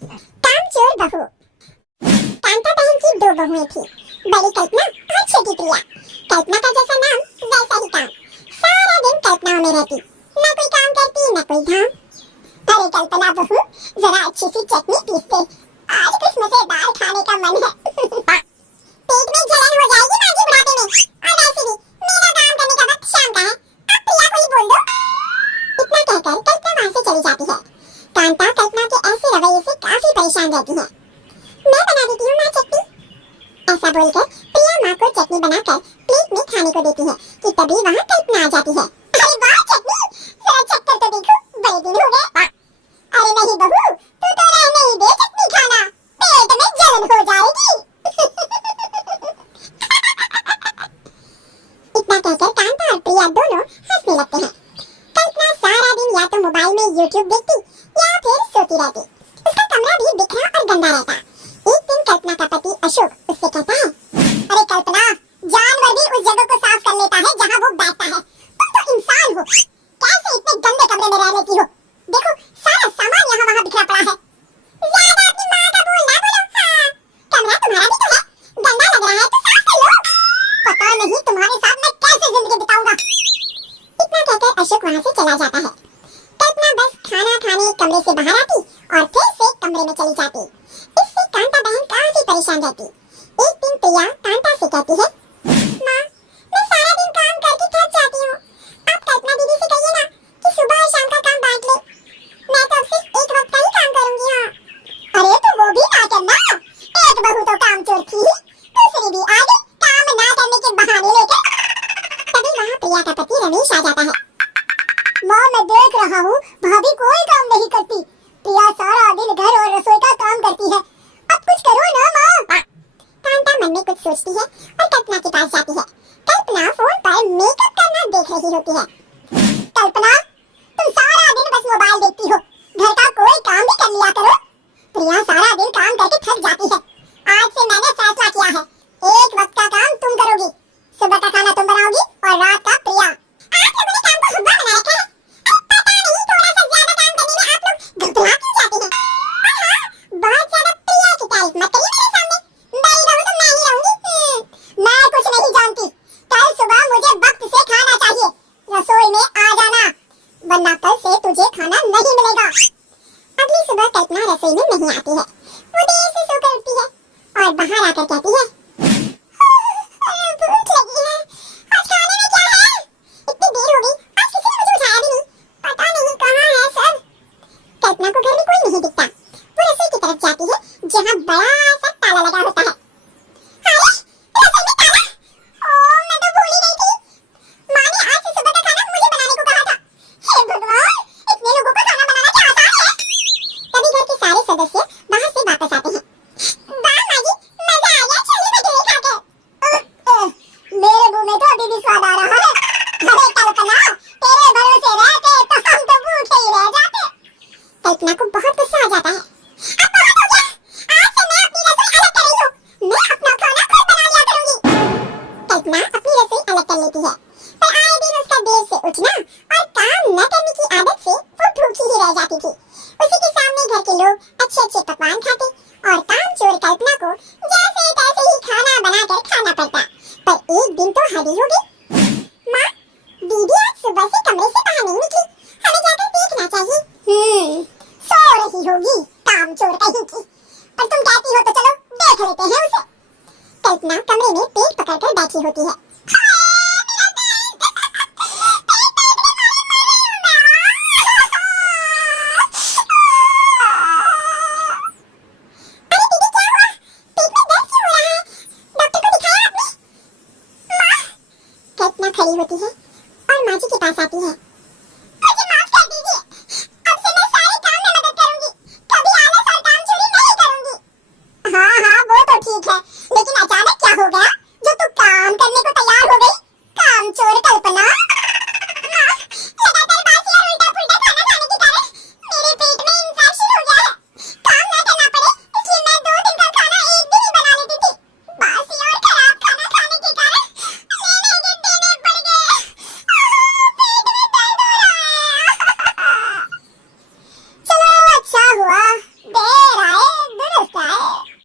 कामचोर बहू। कांता बहन की दो बहुएं थी, बड़ी कल्पना और छोटी प्रिया। कल्पना का जैसा नाम वैसा ही काम। सारा दिन कल्पनाओं में रहती, न कोई काम करती न कोई धाम। अरे कल्पना बहू, जरा अच्छी सी चटनी पीस दे, आज कुछ मजेदार खाने का मन है। पेट में जलन हो जाएगी माजी बुढ़ापे में, और वैसे भी मेरा काम करने का वक्त शाम का है, अब प्रिया को ही बोल दो। इतना कहकर कल्पना वहां से चली जाती है। कांता कल्पना के ऐसे रवैये से काफी परेशान रहती है। मैं बना देती हूँ माँ चटनी, ऐसा बोलकर प्रिया माँ को चटनी बनाकर प्लेट में खाने को देती है कि तभी वहाँ कल्पना आ जाती है। अरे वाह चटनी, जरा चक्कर तो देखो, बड़े दिन हो गए। अरे नहीं बहू, तू तो रहने ही दे चटनी खाना, पेट में जलन हो जाएगी। इतना कहकर कांता और प्रिया दोनों हंसने लगते हैं। कल्पना सारा दिन या तो मोबाइल में यूट्यूब देखती या फिर सोती रहती। उसका कमरा भी बिखरा और गंदा रहता। एक दिन कल्पना का पति अशोक उससे कहता है, अरे कल्पना, जानवर भी उस जगह को साफ कर लेता है जहाँ वो बैठता है, तुम तो इंसान हो, कैसे इतने गंदे कमरे में रह लेती हो? देखो सारा सामान यहाँ वहाँ बिखरा पड़ा है। ज्यादा अपनी माँ का बोल ना बोलो। हाँ, कमरा तुम्हारा भी तो है, गंदा लग रहा है तो साफ कर लो। पता नहीं तुम्हारे साथ मैं कैसे जिंदगी बिताऊंगा। इतना कहकर अशोक वहाँ से चला जाता है। कल्पना बस खाना खाने कमरे से बाहर आती और फिर से कमरे में चली जाती। इससे कांता बहन काफी परेशान रहती। एक दिन प्रिया कांता से कहती है, माँ, मैं सारा दिन काम करके थक जाती हूँ, आप कल्पना दीदी से कहिए ना कि सुबह और शाम का काम बांट ले, मैं तो अब सिर्फ एक वक्त का ही काम करूँगी। हाँ। अरे तो वो भी ना करना, एक बहू तो कामचोर थी, दूसरी भी आ गई काम ना करने के बहाने लेकर। तभी वहाँ प्रिया का पति रमेश आ जाता है। माँ, मैं देख रहा हूँ भाभी कोई काम नहीं करती, प्रिया सारा दिन घर और रसोई का काम करती है, अब कुछ करो ना माँ। कांता मन में कुछ सोचती है और कल्पना के पास जाती है। कल्पना फोन पर मेकअप करना देख रही होती है। कल्पना, तुम सारा दिन बस मोबाइल देखती हो, घर का कोई काम भी कर लिया करो। प्रिया सारा दिन काम करके थक जाती है, आज से मैंने फैसला किया है, एक वक्त का काम तुम करोगी, सुबह का खाना तुम बनाओगी और रात का प्रिया। आप लोगों ने काम को हुआ बना रखा है, पता नहीं थोड़ा सा ज्यादा काम करने में आप लोग घबरा क्यों जाते हैं। और हाँ, बहुत ज्यादा प्रिया की तारीफ मत करिए मेरे सामने, बड़ी बहू तो मैं ही रहूंगी। मैं कुछ नहीं जानती, कल सुबह मुझे वक्त से खाना चाहिए, रसोई में आ जाना, वरना कल से तुझे खाना नहीं मिलेगा। अगली सुबह कल्पना रसोई में नहीं आती है। वो देर से सोकर उठती है और बाहर आकर कहती है, भूख लगी है, आज खाने में क्या है? इतनी देर हो गई, आज किसी ने मुझे उठाया भी नहीं, पता नहीं कहाँ है सब। कल्पना को घर में कोई नहीं दिखता। वो रसोई की तरफ जाती है जहाँ बड़ा सा ताला लगा होता है। अरे रसोई में ताला, ओह मैं तो भूल ही गई थी, माँ ने आज से सुबह का खाना मुझे बनाने को कहा था। हे भगवान, इतने लोगों को खाना बनाना क्या आसान है। तभी घर के सारे सदस्य बाहर से वापस आते हैं। वाह माँ जी, मजा आ गया छोले भटूरे खाकर। मेरे मुंह में तो अभी भी स्वाद आ रहा है। अरे कल्पना, तेरे भरोसे रहते तो हम तो भूखे ही रह जाते। कल्पना को बहुत गुस्सा आ जाता है। अब बहुत हो गया, आज से मैं अपनी रसोई अलग कर रही हूँ, मैं अपना खाना खुद बना लिया करूंगी। कल्पना अपनी रसोई अलग कर लेती है, पर आए दिन उसका देर से उठना और काम न करने की आदत से वो भूखी ही रह जाती थी। उसी के सामने घर के लोग अच्छे अच्छे पकवान खाते और कामचोर कल्पना को जैसे तैसे ही खाना बनाकर खाना पड़ता। पर एक दिन तो हद ही होगी। माँ, दीदी आज सुबह से कमरे से बाहर नहीं निकली, हमें जाकर देखना चाहिए। सो रही होगी कामचोर कहीं की, पर तुम कहती हो तो चलो देख लेते हैं उसे। कल्पना कमरे में पेट पकड़कर बैठी होती है।